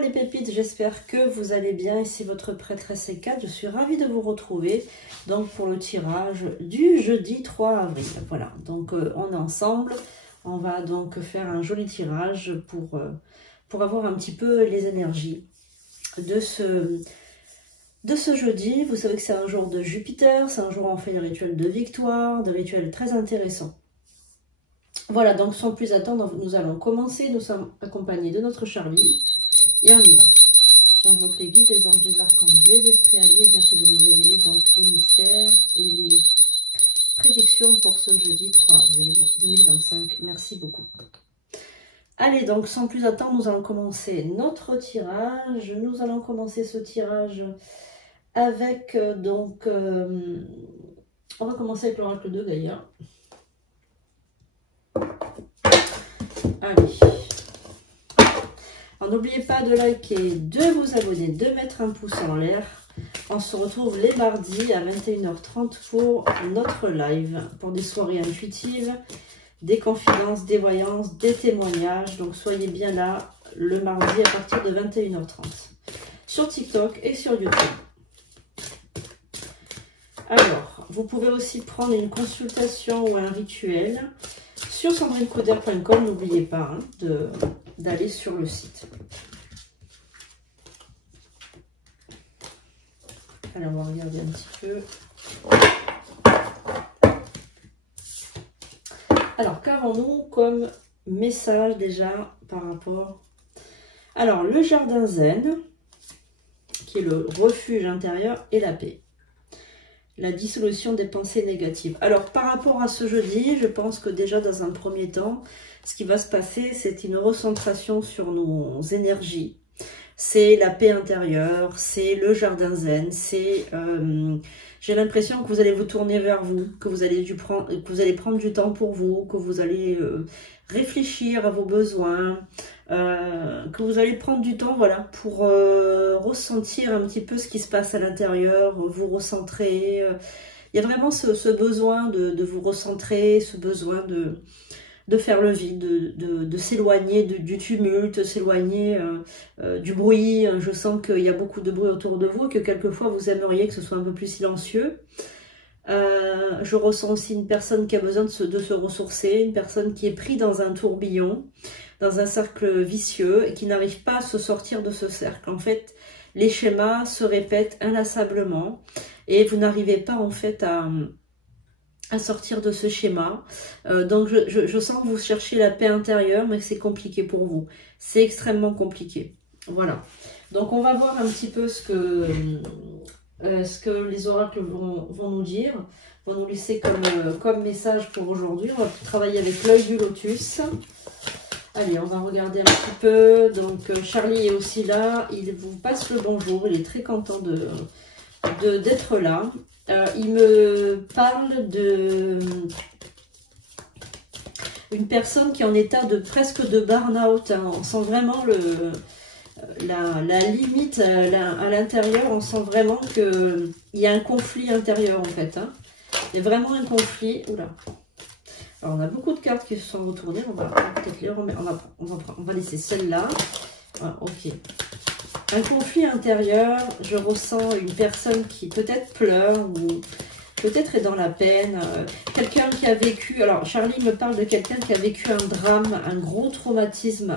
les pépites, j'espère que vous allez bien. Ici votre prêtresse Eka, je suis ravie de vous retrouver donc pour le tirage du jeudi 3 avril. Voilà, donc on est ensemble, on va donc faire un joli tirage pour avoir un petit peu les énergies de ce jeudi. Vous savez que c'est un jour de Jupiter, c'est un jour où on fait des rituels de victoire, des rituels très intéressants. Voilà, donc sans plus attendre, nous allons commencer. Nous sommes accompagnés de notre Charlie et on y va. J'invoque les guides, les anges, les archanges, les esprits alliés. Merci de nous révéler donc les mystères et les prédictions pour ce jeudi 3 avril 2025. Merci beaucoup. Allez, donc sans plus attendre, nous allons commencer notre tirage. Nous allons commencer ce tirage avec on va commencer avec l'oracle de Gaïa. Allez. Alors n'oubliez pas de liker, de vous abonner, de mettre un pouce en l'air. On se retrouve les mardis à 21h30 pour notre live, pour des soirées intuitives, des confidences, des voyances, des témoignages. Donc soyez bien là le mardi à partir de 21h30 sur TikTok et sur YouTube. Alors, vous pouvez aussi prendre une consultation ou un rituel sur sandrinecouder.com. N'oubliez pas d'aller sur le site. Allez, on va regarder un petit peu. Alors, qu'avons-nous comme message déjà par rapport... Alors, le jardin zen, qui est le refuge intérieur et la paix. La dissolution des pensées négatives. Alors, par rapport à ce jeudi, je pense que déjà, dans un premier temps, ce qui va se passer, c'est une recentration sur nos énergies. C'est la paix intérieure, c'est le jardin zen, c'est... j'ai l'impression que vous allez vous tourner vers vous, que vous allez prendre du temps pour vous, que vous allez réfléchir à vos besoins, que vous allez prendre du temps, voilà, pour ressentir un petit peu ce qui se passe à l'intérieur, vous recentrer. Il y a vraiment ce besoin de vous recentrer, ce besoin de faire le vide, de s'éloigner du tumulte, s'éloigner du bruit. Je sens qu'il y a beaucoup de bruit autour de vous et que quelquefois vous aimeriez que ce soit un peu plus silencieux. Je ressens aussi une personne qui a besoin de se ressourcer, une personne qui est prise dans un tourbillon, dans un cercle vicieux et qui n'arrive pas à se sortir de ce cercle. En fait, les schémas se répètent inlassablement et vous n'arrivez pas en fait à sortir de ce schéma. Donc je sens que vous cherchez la paix intérieure, mais que c'est compliqué pour vous. C'est extrêmement compliqué. Voilà. Donc on va voir un petit peu ce que les oracles vont nous dire, vont nous laisser comme message pour aujourd'hui. On va travailler avec l'œil du lotus. Allez, on va regarder un petit peu. Donc Charlie est aussi là. Il vous passe le bonjour. Il est très content d'être là. Il me parle une personne qui est en état de presque de burn-out. Hein. On sent vraiment la limite à l'intérieur. On sent vraiment qu'il y a un conflit intérieur en fait. Hein. Il y a vraiment un conflit. Oula. Alors on a beaucoup de cartes qui se sont retournées. On va peut-être les remettre. On va laisser celle-là. Ah, ok. Un conflit intérieur, je ressens une personne qui peut-être pleure ou peut-être est dans la peine. Quelqu'un qui a vécu, alors Charlie me parle de quelqu'un qui a vécu un drame, un gros traumatisme,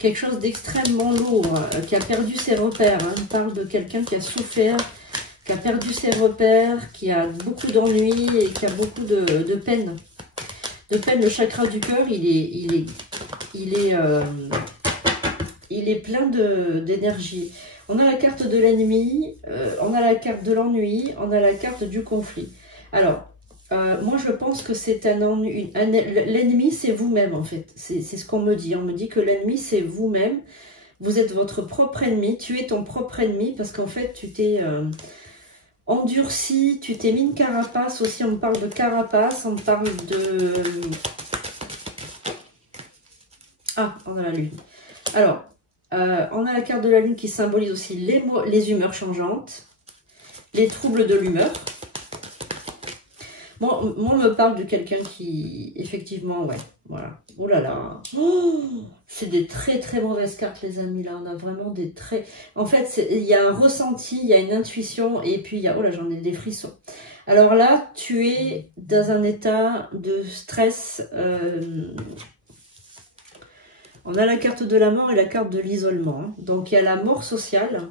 quelque chose d'extrêmement lourd, qui a perdu ses repères. Hein. Il parle de quelqu'un qui a souffert, qui a perdu ses repères, qui a beaucoup d'ennuis et qui a beaucoup de peine. De peine, le chakra du cœur, il est plein d'énergie. On a la carte de l'ennemi, on a la carte de l'ennui, on a la carte du conflit. Alors, moi je pense que c'est un ennui. L'ennemi, c'est vous-même en fait. C'est ce qu'on me dit. On me dit que l'ennemi, c'est vous-même. Vous êtes votre propre ennemi. Tu es ton propre ennemi parce qu'en fait, tu t'es endurci, tu t'es mis une carapace. Aussi, on me parle de carapace, on me parle de... Ah, on a la lune. Alors, on a la carte de la lune qui symbolise aussi les humeurs changeantes, les troubles de l'humeur. Moi, on me parle de quelqu'un qui, effectivement, ouais, voilà. Oh là là. Oh, c'est des très très mauvaises cartes, les amis, là. On a vraiment des très... En fait, il y a un ressenti, il y a une intuition, et puis il y a... Oh là, j'en ai des frissons. Alors là, tu es dans un état de stress. On a la carte de la mort et la carte de l'isolement. Hein. Donc, il y a la mort sociale,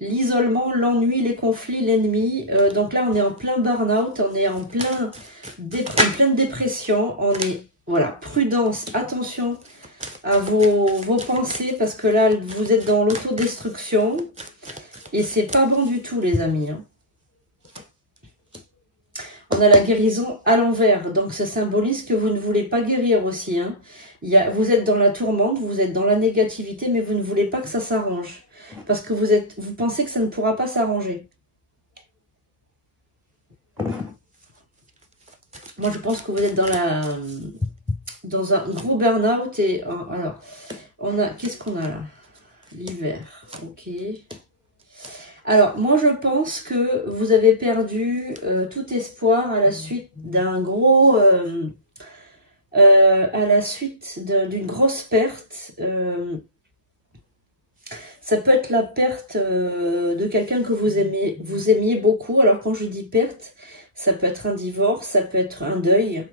l'isolement, l'ennui, les conflits, l'ennemi. Donc là, on est en plein burn-out, on est en pleine dépression. On est, voilà, prudence, attention à vos pensées parce que là, vous êtes dans l'autodestruction. Et c'est pas bon du tout, les amis. Hein. On a la guérison à l'envers, donc ça symbolise que vous ne voulez pas guérir aussi. Hein. Vous êtes dans la tourmente, vous êtes dans la négativité, mais vous ne voulez pas que ça s'arrange. Parce que vous pensez que ça ne pourra pas s'arranger. Moi, je pense que vous êtes dans un gros burn-out. Et alors, qu'est-ce qu'on a là? L'hiver, ok. Alors, moi, je pense que vous avez perdu tout espoir à la suite d'un gros... à la suite d'une grosse perte. Ça peut être la perte de quelqu'un que vous aimiez beaucoup. Alors, quand je dis perte, ça peut être un divorce, ça peut être un deuil.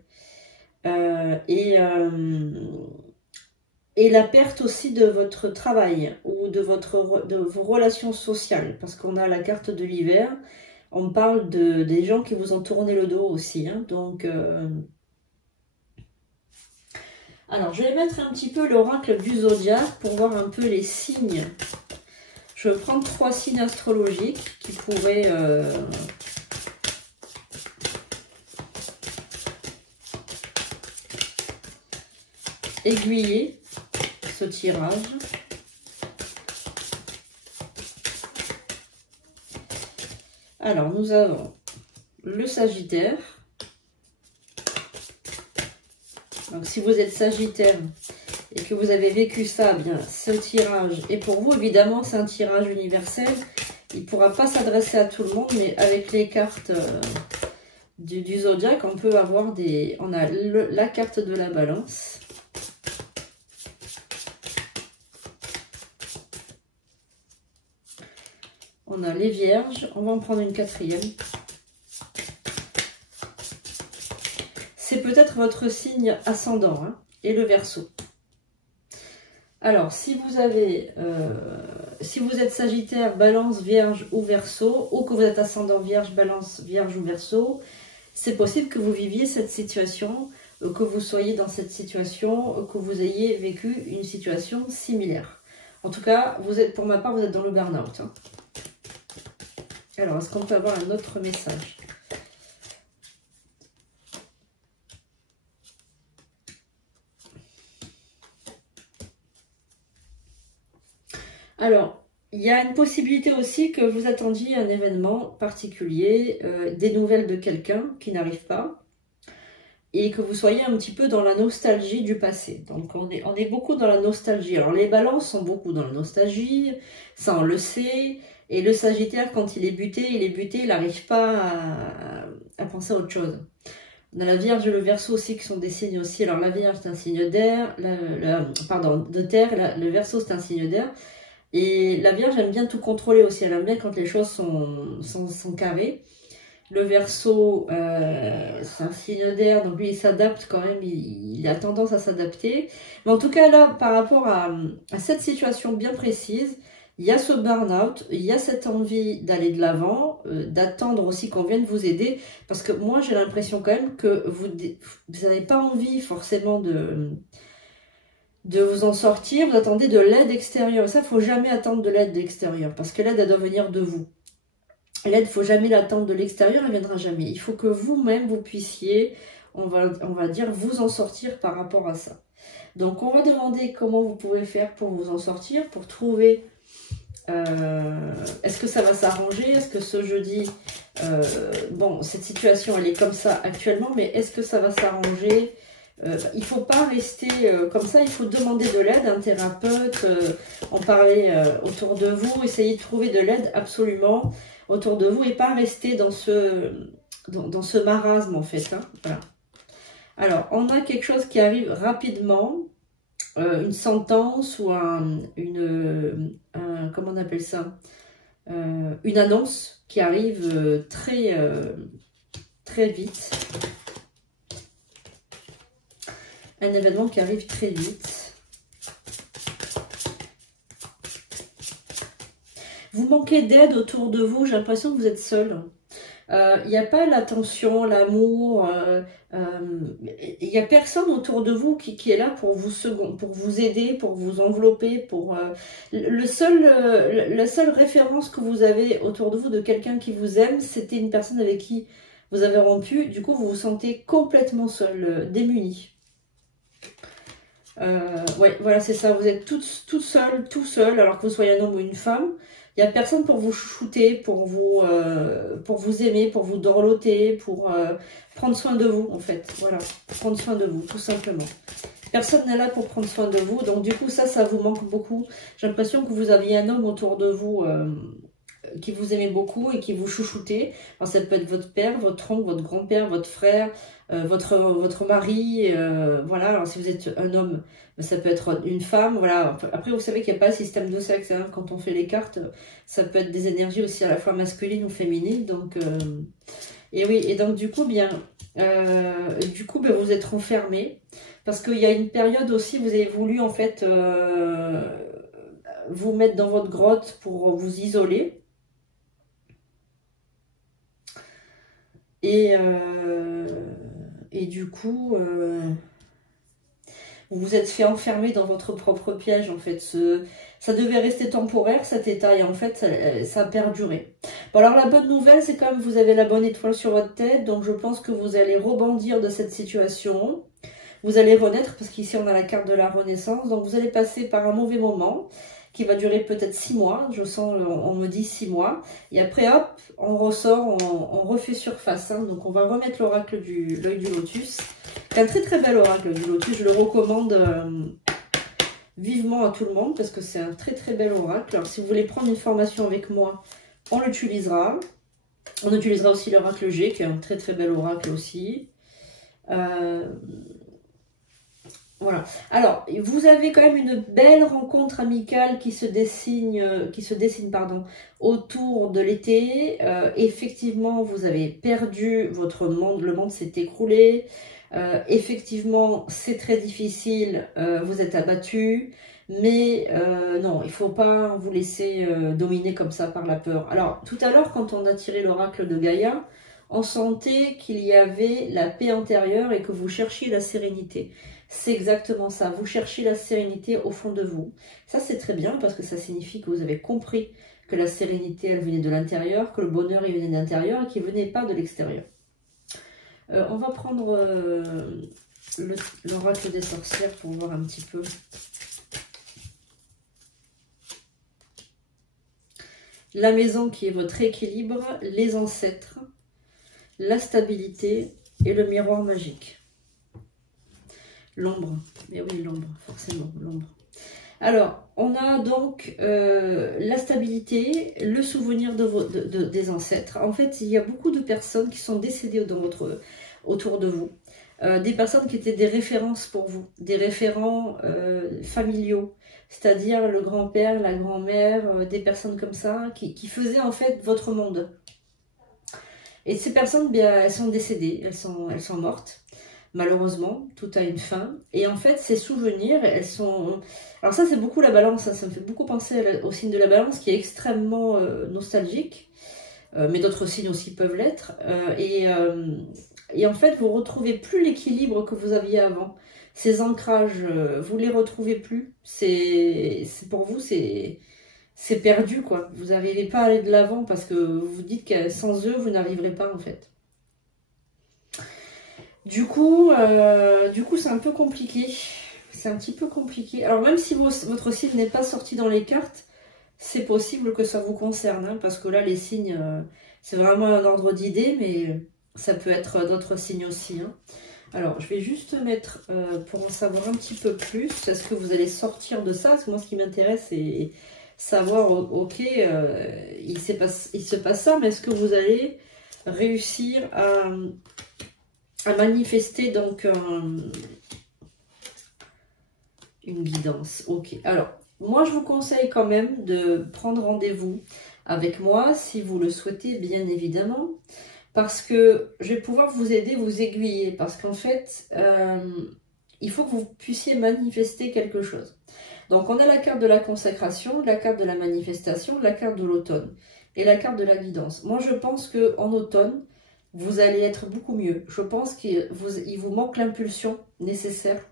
Et la perte aussi de votre travail ou de vos relations sociales. Parce qu'on a la carte de l'hiver. On parle des gens qui vous ont tourné le dos aussi. Hein, donc, alors, je vais mettre un petit peu l'oracle du zodiaque pour voir un peu les signes. Je vais prendre 3 signes astrologiques qui pourraient... aiguiller ce tirage. Alors, nous avons le Sagittaire. Donc, si vous êtes Sagittaire et que vous avez vécu ça, bien, ce tirage est pour vous. Évidemment, c'est un tirage universel. Il ne pourra pas s'adresser à tout le monde, mais avec les cartes du zodiaque, on peut avoir des... On a la carte de la balance. On a les vierges. On va en prendre une 4e. C'est peut-être votre signe ascendant, hein, et le Verseau. Alors, si vous êtes Sagittaire, Balance, Vierge ou Verseau, ou que vous êtes ascendant Vierge, Balance, Vierge ou Verseau, c'est possible que vous viviez cette situation, que vous soyez dans cette situation, que vous ayez vécu une situation similaire. En tout cas, pour ma part, vous êtes dans le burn-out. Hein. Alors, est-ce qu'on peut avoir un autre message ? Alors, il y a une possibilité aussi que vous attendiez un événement particulier, des nouvelles de quelqu'un qui n'arrive pas, et que vous soyez un petit peu dans la nostalgie du passé. Donc, on est beaucoup dans la nostalgie. Alors, les balances sont beaucoup dans la nostalgie, ça on le sait, et le Sagittaire, quand il est buté, il n'arrive pas à penser à autre chose. On a la Vierge et le Verseau aussi qui sont des signes aussi. Alors, la Vierge, c'est un signe d'air, de terre, le Verseau, c'est un signe d'air. Et la Vierge aime bien tout contrôler aussi. Elle aime bien quand les choses sont carrées. Le Verseau, c'est un signe d'air, donc lui, il s'adapte quand même. Il a tendance à s'adapter. Mais en tout cas, là, par rapport à cette situation bien précise, il y a ce burn-out, il y a cette envie d'aller de l'avant, d'attendre aussi qu'on vienne vous aider. Parce que moi, j'ai l'impression quand même que vous n'avez pas envie forcément de vous en sortir, vous attendez de l'aide extérieure. Ça, il ne faut jamais attendre de l'aide extérieure, parce que l'aide, elle doit venir de vous. L'aide, il ne faut jamais l'attendre de l'extérieur, elle ne viendra jamais. Il faut que vous-même, vous puissiez, on va dire, vous en sortir par rapport à ça. Donc, on va demander comment vous pouvez faire pour vous en sortir, pour trouver... est-ce que ça va s'arranger? Est-ce que ce jeudi... bon, cette situation, elle est comme ça actuellement, mais est-ce que ça va s'arranger? Il ne faut pas rester comme ça, il faut demander de l'aide, un thérapeute, en parler autour de vous, essayer de trouver de l'aide absolument autour de vous et pas rester dans dans ce marasme en fait. Hein, voilà. Alors, on a quelque chose qui arrive rapidement, une sentence ou comment on appelle ça, une annonce qui arrive très vite. Un événement qui arrive très vite. Vous manquez d'aide autour de vous, j'ai l'impression que vous êtes seul. Il n'y a pas l'attention, l'amour, il n'y a personne autour de vous qui est là pour vous aider, pour vous envelopper. La seule référence que vous avez autour de vous de quelqu'un qui vous aime, c'était une personne avec qui vous avez rompu. Du coup, vous vous sentez complètement seul, démuni. Ouais, voilà, c'est ça. Vous êtes tout seul, alors que vous soyez un homme ou une femme. Il n'y a personne pour vous chouchouter, pour vous aimer, pour vous dorloter, pour prendre soin de vous, en fait. Voilà, prendre soin de vous, tout simplement. Personne n'est là pour prendre soin de vous. Donc, du coup, ça vous manque beaucoup. J'ai l'impression que vous aviez un homme autour de vous qui vous aimait beaucoup et qui vous chouchoutait. Alors, ça peut être votre père, votre oncle, votre grand-père, votre frère, votre mari. Voilà, alors si vous êtes un homme, ça peut être une femme. Voilà. Après, vous savez qu'il n'y a pas de système de sexe. Hein. Quand on fait les cartes, ça peut être des énergies aussi à la fois masculines ou féminines. Donc, et oui, et donc du coup, vous êtes renfermé. Parce qu'il y a une période aussi, vous avez voulu en fait vous mettre dans votre grotte pour vous isoler. Et du coup, vous vous êtes fait enfermer dans votre propre piège, en fait. Ça devait rester temporaire, cet état, et en fait, ça a perduré. Bon, alors la bonne nouvelle, c'est quand même vous avez la bonne étoile sur votre tête, donc je pense que vous allez rebondir de cette situation. Vous allez renaître, parce qu'ici, on a la carte de la renaissance, donc vous allez passer par un mauvais moment, qui va durer peut-être 6 mois, je sens, on me dit 6 mois, et après hop, on ressort, on refait surface, hein. Donc on va remettre l'oracle de l'œil du lotus, c'est un très très bel oracle du lotus, je le recommande vivement à tout le monde, parce que c'est un très très bel oracle. Alors si vous voulez prendre une formation avec moi, on l'utilisera, on utilisera aussi l'oracle G, qui est un très très bel oracle aussi. Voilà. Alors, vous avez quand même une belle rencontre amicale qui se dessine, autour de l'été. Effectivement, vous avez perdu votre monde, le monde s'est écroulé. Effectivement, c'est très difficile, vous êtes abattu. Mais non, il ne faut pas vous laisser dominer comme ça par la peur. Alors, tout à l'heure, quand on a tiré l'oracle de Gaïa, on sentait qu'il y avait la paix intérieure et que vous cherchiez la sérénité. C'est exactement ça, vous cherchez la sérénité au fond de vous. Ça c'est très bien parce que ça signifie que vous avez compris que la sérénité elle venait de l'intérieur, que le bonheur il venait de l'intérieur et qu'il ne venait pas de l'extérieur. On va prendre l'oracle des sorcières pour voir un petit peu. La maison qui est votre équilibre, les ancêtres, la stabilité et le miroir magique. L'ombre, et oui l'ombre, forcément l'ombre. Alors, on a donc la stabilité, le souvenir des ancêtres. En fait, il y a beaucoup de personnes qui sont décédées autour de vous. Des personnes qui étaient des références pour vous, des référents familiaux. C'est-à-dire le grand-père, la grand-mère, des personnes comme ça, qui faisaient en fait votre monde. Et ces personnes, bien, elles sont décédées, elles sont mortes. Malheureusement, tout a une fin. Et en fait, ces souvenirs, elles sont... Alors ça, c'est beaucoup la balance. Hein. Ça me fait beaucoup penser au signe de la balance qui est extrêmement nostalgique. Mais d'autres signes aussi peuvent l'être. Et en fait, vous ne retrouvez plus l'équilibre que vous aviez avant. Ces ancrages, vous ne les retrouvez plus. Pour vous, c'est perdu, quoi. Vous n'arrivez pas à aller de l'avant parce que vous vous dites que sans eux, vous n'arriverez pas, en fait. Du coup, c'est un peu compliqué. C'est un petit peu compliqué. Alors, même si votre signe n'est pas sorti dans les cartes, c'est possible que ça vous concerne. Hein, parce que là, les signes, c'est vraiment un ordre d'idées, mais ça peut être d'autres signes aussi. Hein. Alors, je vais juste mettre, pour en savoir un petit peu plus, est-ce que vous allez sortir de ça? Parce que moi, ce qui m'intéresse, c'est savoir, ok, il se passe ça, mais est-ce que vous allez réussir à manifester donc une guidance. Ok, alors moi je vous conseille quand même de prendre rendez-vous avec moi si vous le souhaitez, bien évidemment, parce que je vais pouvoir vous aider, vous aiguiller, parce qu'en fait il faut que vous puissiez manifester quelque chose. Donc on a la carte de la consécration, la carte de la manifestation, la carte de l'automne et la carte de la guidance. Moi je pense qu'en automne, vous allez être beaucoup mieux. Je pense qu'il vous manque l'impulsion nécessaire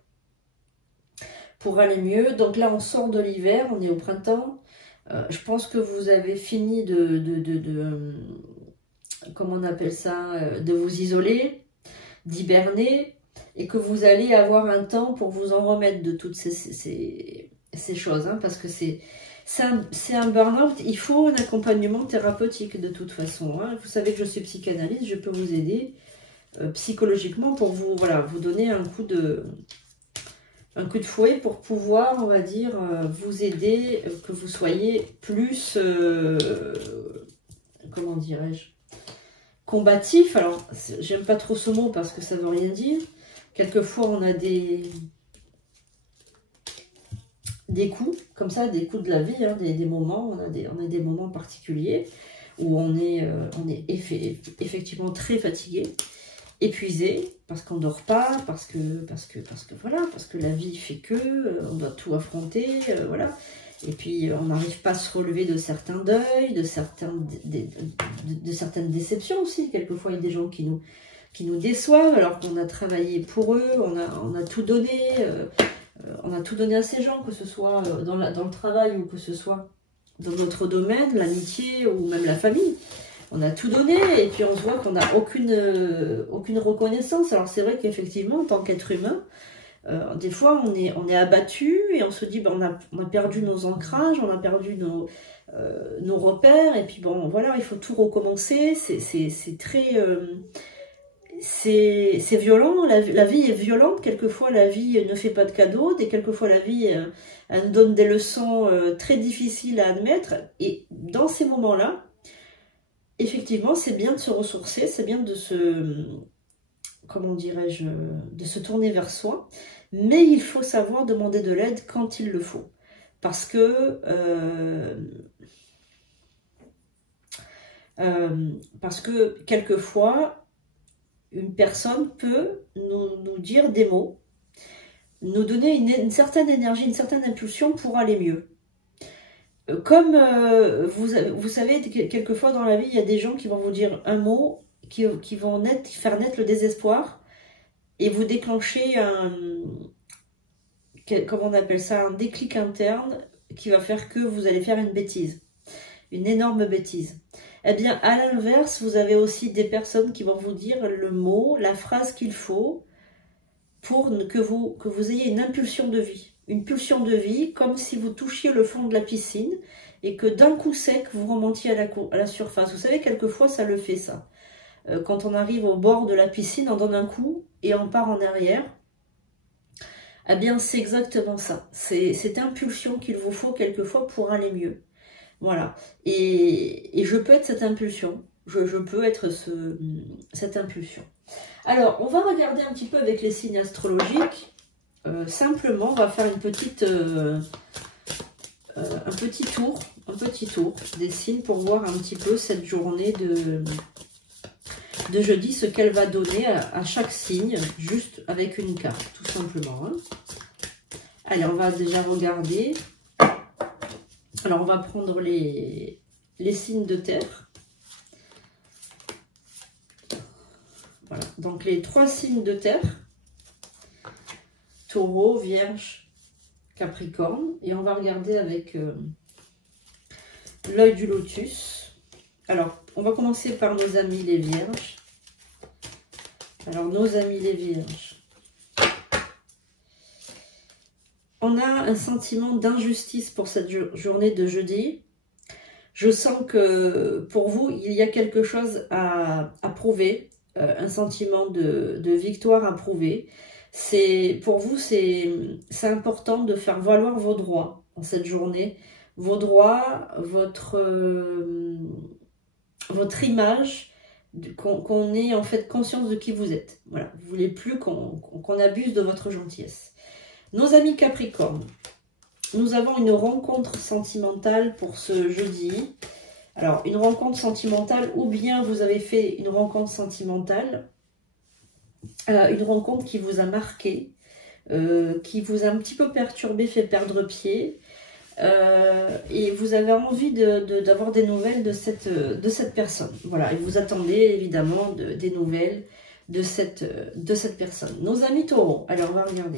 pour aller mieux. Donc là on sort de l'hiver, on est au printemps. Je pense que vous avez fini comment on appelle ça, de vous isoler, d'hiberner, et que vous allez avoir un temps pour vous en remettre de toutes ces choses, hein, parce que c'est un burn-out. Il faut un accompagnement thérapeutique de toute façon, hein. Vous savez que je suis psychanalyste, je peux vous aider psychologiquement pour vous, voilà, vous donner un coup de fouet pour pouvoir, on va dire, vous aider, que vous soyez plus, comment dirais-je, combatif. Alors, j'aime pas trop ce mot parce que ça veut rien dire. Quelquefois, on a des coups, comme ça, des coups de la vie, hein, des moments, on a des moments particuliers où on est effectivement très fatigué, épuisé, parce qu'on ne dort pas, parce que voilà, parce que la vie fait que, on doit tout affronter, voilà. Et puis, on n'arrive pas à se relever de certains deuils, de certaines déceptions aussi. Quelquefois, il y a des gens qui nous déçoivent alors qu'on a travaillé pour eux, on a tout donné, on a tout donné à ces gens, que ce soit dans le travail ou que ce soit dans notre domaine, l'amitié ou même la famille. On a tout donné et puis on se voit qu'on n'a aucune reconnaissance. Alors c'est vrai qu'effectivement, en tant qu'être humain, des fois on est abattu et on se dit on a perdu nos ancrages, on a perdu nos repères, et puis bon voilà, il faut tout recommencer. C'est très c'est violent, la vie est violente. Quelquefois la vie ne fait pas de cadeaux, quelquefois la vie elle nous donne des leçons très difficiles à admettre, et dans ces moments là effectivement c'est bien de se ressourcer, c'est bien de se, comment dirais-je, de se tourner vers soi, mais il faut savoir demander de l'aide quand il le faut, parce que quelquefois une personne peut nous dire des mots, nous donner une certaine énergie, une certaine impulsion pour aller mieux. Comme vous savez, quelquefois dans la vie, il y a des gens qui vont vous dire un mot, qui vont faire naître le désespoir et vous déclencher comment on appelle ça, un déclic interne qui va faire que vous allez faire une bêtise, une énorme bêtise. Eh bien, à l'inverse, vous avez aussi des personnes qui vont vous dire le mot, la phrase qu'il faut pour que vous ayez une impulsion de vie. Une pulsion de vie, comme si vous touchiez le fond de la piscine et que d'un coup sec, vous remontiez à la surface. Vous savez, quelquefois, ça le fait, ça. Quand on arrive au bord de la piscine, on donne un coup et on part en arrière. Eh bien, c'est exactement ça. C'est cette impulsion qu'il vous faut quelquefois pour aller mieux. Voilà. Et je peux être cette impulsion. Je peux être cette impulsion. Alors, on va regarder un petit peu avec les signes astrologiques. Simplement, on va faire un petit tour des signes pour voir un petit peu cette journée de jeudi, ce qu'elle va donner à chaque signe, juste avec une carte, tout simplement, hein. Allez, on va déjà regarder. Alors, on va prendre les signes de terre. Voilà, donc les 3 signes de terre. Taureau, Vierge, Capricorne. Et on va regarder avec l'œil du lotus. Alors, on va commencer par nos amis les Vierges. Alors, nos amis les Vierges. On a un sentiment d'injustice pour cette journée de jeudi. Je sens que pour vous, il y a quelque chose à prouver, un sentiment de victoire à prouver. Pour vous, c'est important de faire valoir vos droits en cette journée. Vos droits, votre image, qu'on ait en fait conscience de qui vous êtes. Voilà, vous voulez plus qu'on abuse de votre gentillesse. Nos amis Capricorne, nous avons une rencontre sentimentale pour ce jeudi. Alors, une rencontre sentimentale, ou bien vous avez fait une rencontre sentimentale, une rencontre qui vous a marqué, qui vous a un petit peu perturbé, fait perdre pied, et vous avez envie d'avoir des nouvelles de cette personne. Voilà, et vous attendez évidemment des nouvelles de cette personne. Nos amis taureaux, alors on va regarder.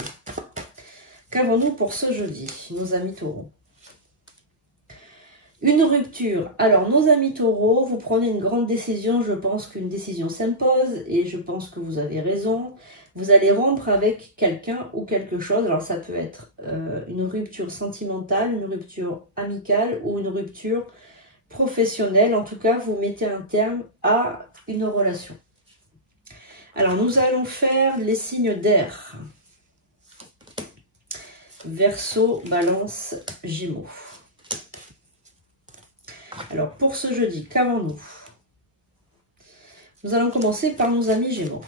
Qu'avons-nous pour ce jeudi, nos amis taureaux? Une rupture. Alors, nos amis taureaux, vous prenez une grande décision. Je pense qu'une décision s'impose et je pense que vous avez raison. Vous allez rompre avec quelqu'un ou quelque chose. Alors, ça peut être une rupture sentimentale, une rupture amicale ou une rupture professionnelle. En tout cas, vous mettez un terme à une relation. Alors, nous allons faire les signes d'air. Verseau, Balance, Gémeaux. Alors, pour ce jeudi, qu'avons-nous? Nous allons commencer par nos amis Gémeaux.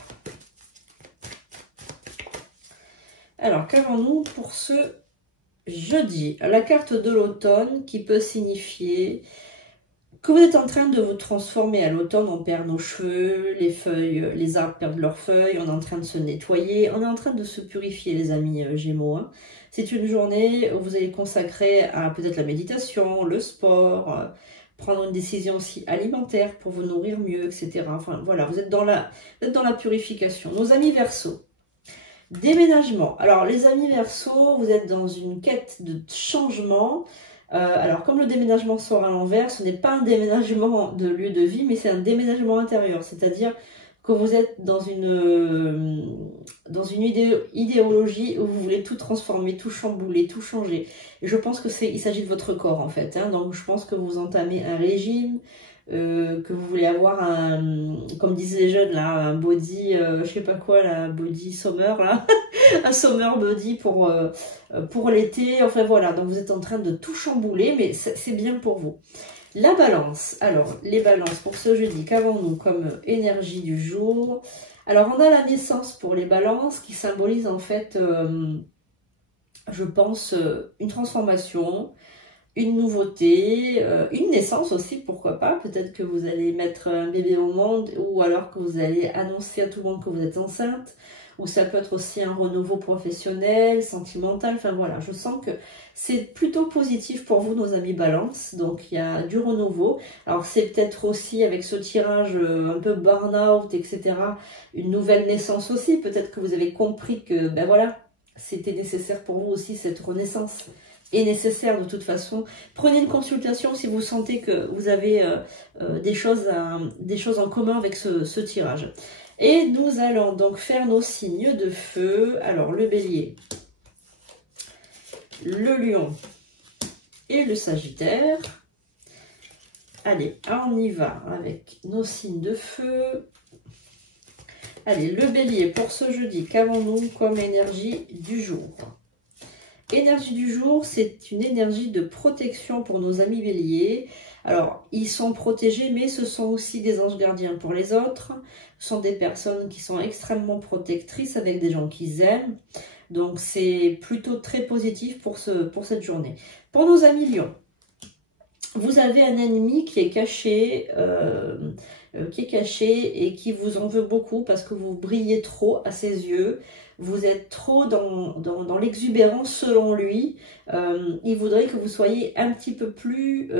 Alors, qu'avons-nous pour ce jeudi? La carte de l'automne qui peut signifier que vous êtes en train de vous transformer. À l'automne, on perd nos cheveux, les feuilles, les arbres perdent leurs feuilles, on est en train de se nettoyer, on est en train de se purifier, les amis Gémeaux. Hein. C'est une journée où vous allez consacrer à peut-être la méditation, le sport, prendre une décision aussi alimentaire pour vous nourrir mieux, etc. Enfin, voilà, vous êtes dans la purification. Nos amis Verseaux. Déménagement. Alors, les amis Verseaux, vous êtes dans une quête de changement. Alors, comme le déménagement sort à l'envers, ce n'est pas un déménagement de lieu de vie, mais c'est un déménagement intérieur. C'est-à-dire que vous êtes dans une idéologie où vous voulez tout transformer, tout chambouler, tout changer. Et je pense qu'il s'agit de votre corps, en fait. Hein. Donc, je pense que vous entamez un régime, que vous voulez avoir comme disent les jeunes, là, un body, je sais pas quoi, la body summer, là. Un summer body pour l'été. Enfin, voilà. Donc, vous êtes en train de tout chambouler, mais c'est bien pour vous. La balance. Alors, les balances pour ce jeudi, qu'avons-nous comme énergie du jour? Alors, on a la naissance pour les balances qui symbolise en fait, je pense, une transformation, une nouveauté, une naissance aussi, pourquoi pas. Peut-être que vous allez mettre un bébé au monde ou alors que vous allez annoncer à tout le monde que vous êtes enceinte. Ou ça peut être aussi un renouveau professionnel, sentimental, enfin voilà, je sens que c'est plutôt positif pour vous, nos amis Balance, donc il y a du renouveau. Alors c'est peut-être aussi avec ce tirage un peu burn-out, etc., une nouvelle naissance aussi, peut-être que vous avez compris que, ben voilà, c'était nécessaire pour vous aussi, cette renaissance est nécessaire de toute façon. Prenez une consultation si vous sentez que vous avez des choses en commun avec ce tirage. Et nous allons donc faire nos signes de feu. Alors, le bélier, le lion et le sagittaire. Allez, on y va avec nos signes de feu. Allez, le bélier, pour ce jeudi, qu'avons-nous comme énergie du jour? Énergie du jour, c'est une énergie de protection pour nos amis béliers. Alors, ils sont protégés, mais ce sont aussi des anges gardiens pour les autres. Ce sont des personnes qui sont extrêmement protectrices avec des gens qu'ils aiment. Donc, c'est plutôt très positif pour cette journée. Pour nos amis lions, vous avez un ennemi qui est caché et qui vous en veut beaucoup parce que vous brillez trop à ses yeux. Vous êtes trop dans l'exubérance selon lui. Il voudrait que vous soyez un petit peu plus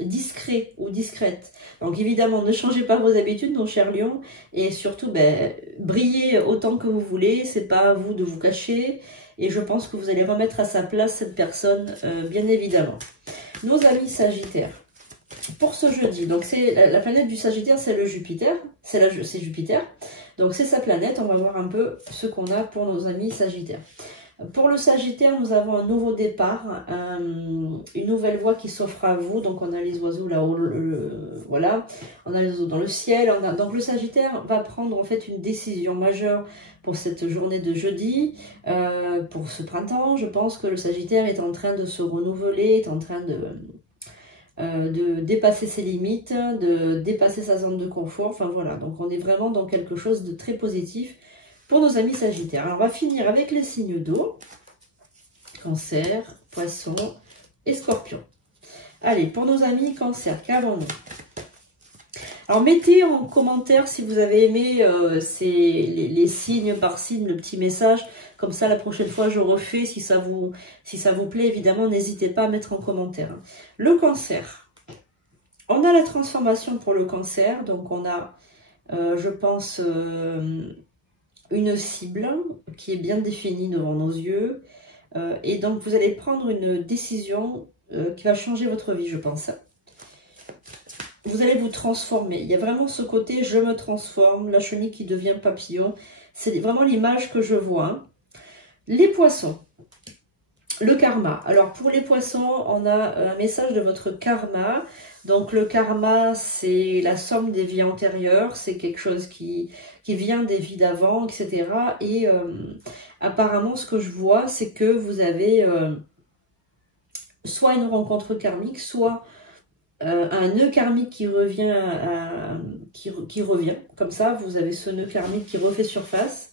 discret ou discrète. Donc évidemment, ne changez pas vos habitudes, mon cher lion. Et surtout, brillez autant que vous voulez. C'est pas à vous de vous cacher. Et je pense que vous allez remettre à sa place cette personne, bien évidemment. Nos amis Sagittaires. Pour ce jeudi, donc c'est la planète du Sagittaire, c'est le Jupiter. C'est Jupiter. Donc c'est sa planète. On va voir un peu ce qu'on a pour nos amis Sagittaires. Pour le Sagittaire, nous avons un nouveau départ, une nouvelle voie qui s'offre à vous. Donc on a les oiseaux là-haut, voilà, on a les oiseaux dans le ciel. Donc le Sagittaire va prendre en fait une décision majeure pour cette journée de jeudi, pour ce printemps. Je pense que le Sagittaire est en train de se renouveler, est en train de dépasser ses limites, de dépasser sa zone de confort. Enfin voilà, donc on est vraiment dans quelque chose de très positif pour nos amis Sagittaires. Alors on va finir avec les signes d'eau. Cancer, Poisson et Scorpion. Allez, pour nos amis Cancer, qu'avons-nous? Alors mettez en commentaire si vous avez aimé les signes par signe, le petit message. Comme ça, la prochaine fois, je refais. Si ça vous plaît, évidemment, n'hésitez pas à mettre en commentaire. Le Cancer. On a la transformation pour le Cancer. Donc, on a, je pense, une cible qui est bien définie devant nos yeux. Et donc, vous allez prendre une décision qui va changer votre vie, je pense. Vous allez vous transformer. Il y a vraiment ce côté « je me transforme », la chenille qui devient papillon. C'est vraiment l'image que je vois. Les poissons, le karma. Alors pour les poissons, on a un message de votre karma. Donc le karma, c'est la somme des vies antérieures. C'est quelque chose qui vient des vies d'avant, etc. Et apparemment, ce que je vois, c'est que vous avez soit une rencontre karmique, soit un nœud karmique qui revient, qui revient. Comme ça, vous avez ce nœud karmique qui refait surface.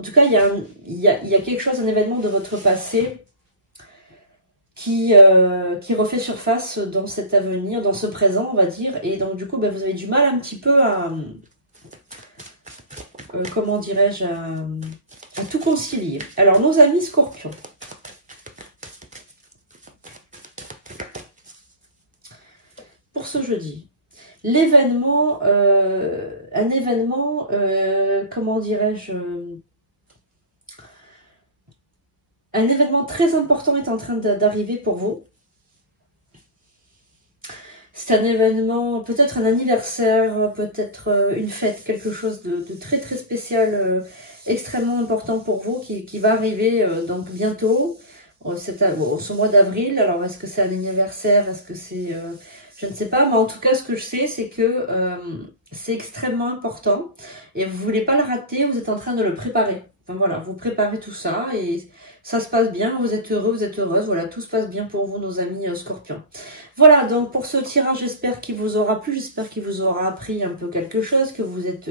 En tout cas, il y a quelque chose, un événement de votre passé qui refait surface dans cet avenir, dans ce présent, on va dire. Et donc, du coup, ben, vous avez du mal un petit peu à, comment dirais-je, à tout concilier. Alors, nos amis Scorpions. Pour ce jeudi, l'événement, un événement, comment dirais-je, un événement très important est en train d'arriver pour vous. C'est un événement, peut-être un anniversaire, peut-être une fête, quelque chose de très très spécial, extrêmement important pour vous qui va arriver donc bientôt, ce mois d'avril. Alors est-ce que c'est un anniversaire, est-ce que c'est... je ne sais pas, mais en tout cas, ce que je sais, c'est que c'est extrêmement important et vous ne voulez pas le rater, vous êtes en train de le préparer. Enfin voilà, vous préparez tout ça et ça se passe bien, vous êtes heureux, vous êtes heureuse, voilà, tout se passe bien pour vous, nos amis Scorpions. Voilà, donc pour ce tirage, j'espère qu'il vous aura plu, j'espère qu'il vous aura appris un peu quelque chose, que vous êtes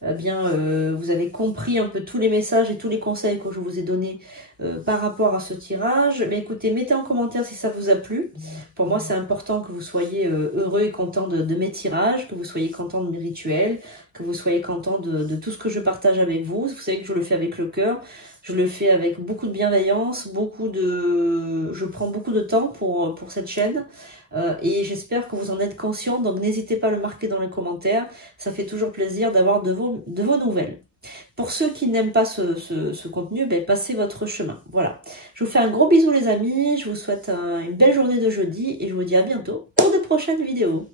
vous avez compris un peu tous les messages et tous les conseils que je vous ai donnés par rapport à ce tirage. Mais écoutez, mettez en commentaire si ça vous a plu. Pour moi, c'est important que vous soyez heureux et content de mes tirages, que vous soyez content de mes rituels, que vous soyez content de tout ce que je partage avec vous. Vous savez que je le fais avec le cœur, je le fais avec beaucoup de bienveillance, je prends beaucoup de temps pour cette chaîne. Et j'espère que vous en êtes conscient, donc n'hésitez pas à le marquer dans les commentaires, ça fait toujours plaisir d'avoir de vos nouvelles. Pour ceux qui n'aiment pas ce contenu, ben, passez votre chemin. Voilà, je vous fais un gros bisou les amis, je vous souhaite une belle journée de jeudi et je vous dis à bientôt pour de prochaines vidéos.